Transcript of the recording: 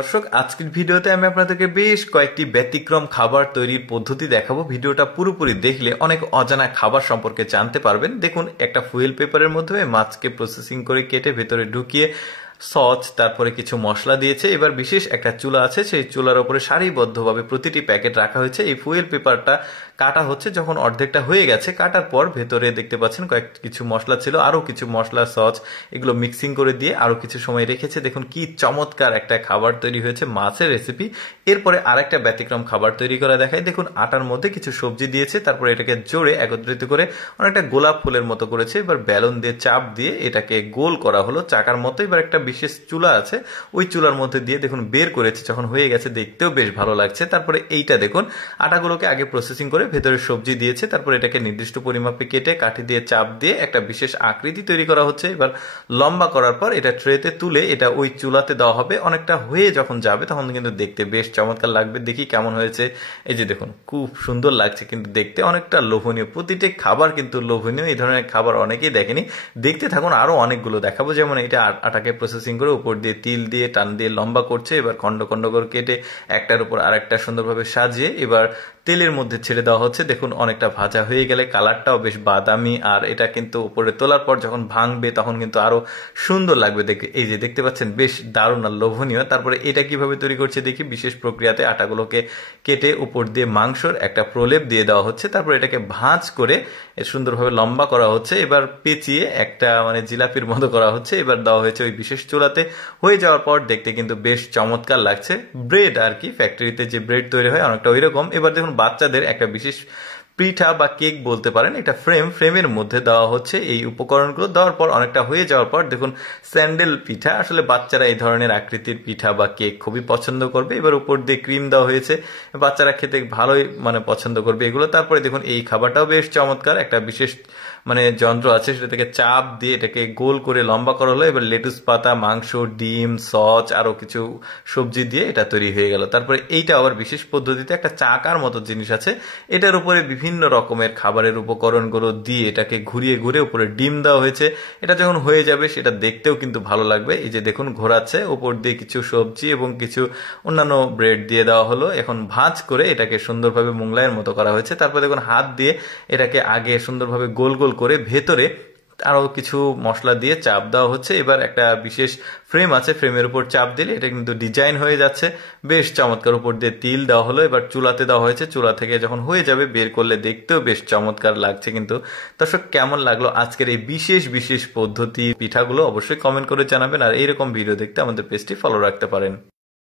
দর্শক, আজকের ভিডিওতে আমি আপনাদেরকে বেশ কয়েকটি ব্যতিক্রম খাবার তৈরির পদ্ধতি দেখাবো। ভিডিওটা পুরোপুরি দেখলে অনেক অজানা খাবার সম্পর্কে জানতে পারবেন। দেখুন, একটা ফুয়েল পেপারের মাধ্যমে মাছকে প্রসেসিং করে কেটে ভেতরে ঢুকিয়ে সস, তারপরে কিছু মশলা দিয়েছে। এবার বিশেষ একটা চুলা আছে, সেই চুলার উপরে সারিবদ্ধভাবে প্রতিটি প্যাকেট রাখা হয়েছে। এই ফুয়েল পেপারটা কাটা হচ্ছে, যখন অর্ধেকটা হয়ে গেছে কাটার পর ভেতরে দেখতে পাচ্ছেন কিছু মশলা ছিল, আরো কিছু মশলা, সস, এগুলো মিক্সিং করে দিয়ে আরো কিছু সময় রেখেছে। দেখুন কি চমৎকার একটা খাবার তৈরি হয়েছে, মাছের রেসিপি। এরপরে আরেকটা ব্যতিক্রম খাবার তৈরি করা দেখায়। দেখুন, আটার মধ্যে কিছু সবজি দিয়েছে, তারপরে এটাকে জোরে একত্রিত করে অনেকটা গোলাপ ফুলের মতো করেছে। এবার বেলুন দিয়ে চাপ দিয়ে এটাকে গোল করা হলো চাকার মতো। এবার একটা বিশেষ চুলা আছে, ওই চুলার মধ্যে দিয়ে দেখুন বের করেছে, যখন হয়ে গেছে দেখতেও বেশ ভালো লাগছে। তারপরে এইটা দেখুন, আটাগুলোকে আগে প্রসেসিং করে ভেতরে সবজি দিয়েছে, তারপরে এটাকে নির্দিষ্ট পরিমাপে কেটে কাঠি দিয়ে চাপ দিয়ে একটা বিশেষ আকৃতি তৈরি করা হচ্ছে। এবার লম্বা করার পর এটা ট্রেতে তুলে এটা ওই চুলাতে দেওয়া হবে। অনেকটা হয়ে যখন যাবে তখন কিন্তু দেখতে বেশ চমৎকার লাগবে। দেখি কেমন হয়েছে। এই যে দেখুন, খুব সুন্দর লাগছে, কিন্তু দেখতে অনেকটা লোভনীয়। প্রতিটি খাবার কিন্তু লোভনীয়। এই ধরনের খাবার অনেকেই দেখেনি। দেখতে থাকুন, আরো অনেকগুলো দেখাবো। যেমন এটা আটাকে প্রসেসিং করে উপর দিয়ে তিল দিয়ে টান দিয়ে লম্বা করছে। এবার খন্ড খন্ড করে কেটে একটার উপর আরেকটা সুন্দরভাবে সাজিয়ে এবার তেলের মধ্যে ছেড়ে দেওয়া হচ্ছে। দেখুন, অনেকটা ভাজা হয়ে গেলে কালারটাও বেশ বাদামি, আর এটা কিন্তু উপরে তোলার পর যখন ভাঙবে তখন কিন্তু আরো সুন্দর লাগবে দেখতে। এই যে দেখতে পাচ্ছেন, বেশ দারুণ আর লোভনীয়। তারপরে এটা কিভাবে তৈরি করছে দেখি। বিশেষ প্রক্রিয়াতে আটাগুলোকে কেটে উপর দিয়ে মাংসর একটা প্রলেপ দিয়ে দেওয়া হচ্ছে, তারপর এটাকে ভাঁজ করে সুন্দরভাবে লম্বা করা হচ্ছে। এবার পেঁচিয়ে একটা জিলাপির মতো করা হচ্ছে। এবার দেওয়া হয়েছে ওই বিশেষ চুলাতে। হয়ে যাওয়ার পর দেখতে কিন্তু বেশ চমৎকার লাগছে। ব্রেড আর কি, ফ্যাক্টরিতে যে ব্রেড তৈরি হয় অনেকটা ওই রকম। এবার দেখুন, বাচ্চাদের একটা বিশেষ পিঠা বা কেক বলতে পারেন, এটা ফ্রেমের মধ্যে দেওয়া হচ্ছে এই উপকরণগুলো। দেওয়ার পর অনেকটা হয়ে যাওয়ার পর দেখুন, স্যান্ডেল পিঠা। আসলে বাচ্চারা এই ধরনের আকৃতির পিঠা বা কেক খুবই পছন্দ করবে। এবার উপর দিয়ে ক্রিম দেওয়া হয়েছে, বাচ্চারা খেতে ভালোই পছন্দ করবে এগুলো। তারপরে দেখুন, এই খাবারটাও বেশ চমৎকার। একটা বিশেষ যন্ত্র আছে, সেটা থেকে চাপ দিয়ে এটাকে গোল করে লম্বা করা হলো। এবার লেটুস পাতা, মাংস, ডিম, সস, আরো কিছু সবজি দিয়ে এটা তৈরি হয়ে গেল। তারপরে এইটা আবার বিশেষ পদ্ধতিতে একটা চাকার মতো জিনিস আছে, এটার উপরে বিভিন্ন রকমের খাবারের উপকরণগুলো দিয়ে এটাকে ঘুরিয়ে ঘুরে উপরে ডিম দেওয়া হয়েছে। এটা যখন হয়ে যাবে সেটা দেখতেও কিন্তু ভালো লাগবে। এই যে দেখুন, ঘোরাচ্ছে, উপর দিয়ে কিছু সবজি এবং কিছু অন্যান্য ব্রেড দিয়ে দেওয়া হলো। এখন ভাঁজ করে এটাকে সুন্দরভাবে মোগলাইয়ের মতো করা হয়েছে। তারপর দেখুন, হাত দিয়ে এটাকে আগে সুন্দরভাবে গোল গোল করে ভেতরে আরো কিছু মশলা দিয়ে চাপ দেওয়া হচ্ছে। এবার একটা বিশেষ ফ্রেম আছে, ফ্রেমের উপর চাপ দিলে এটা কিন্তু ডিজাইন হয়ে যাচ্ছে, বেশ চমৎকার। উপর দিয়ে তিল দেওয়া হলো, এবার চুলাতে দেওয়া হয়েছে। চুলা থেকে যখন হয়ে যাবে বের করলে দেখতেও বেশ চমৎকার লাগছে। কিন্তু দর্শক, কেমন লাগলো আজকের এই বিশেষ বিশেষ পদ্ধতি পিঠাগুলো অবশ্যই কমেন্ট করে জানাবেন। আর এইরকম ভিডিও দেখতে আমাদের পেজটি ফলো রাখতে পারেন।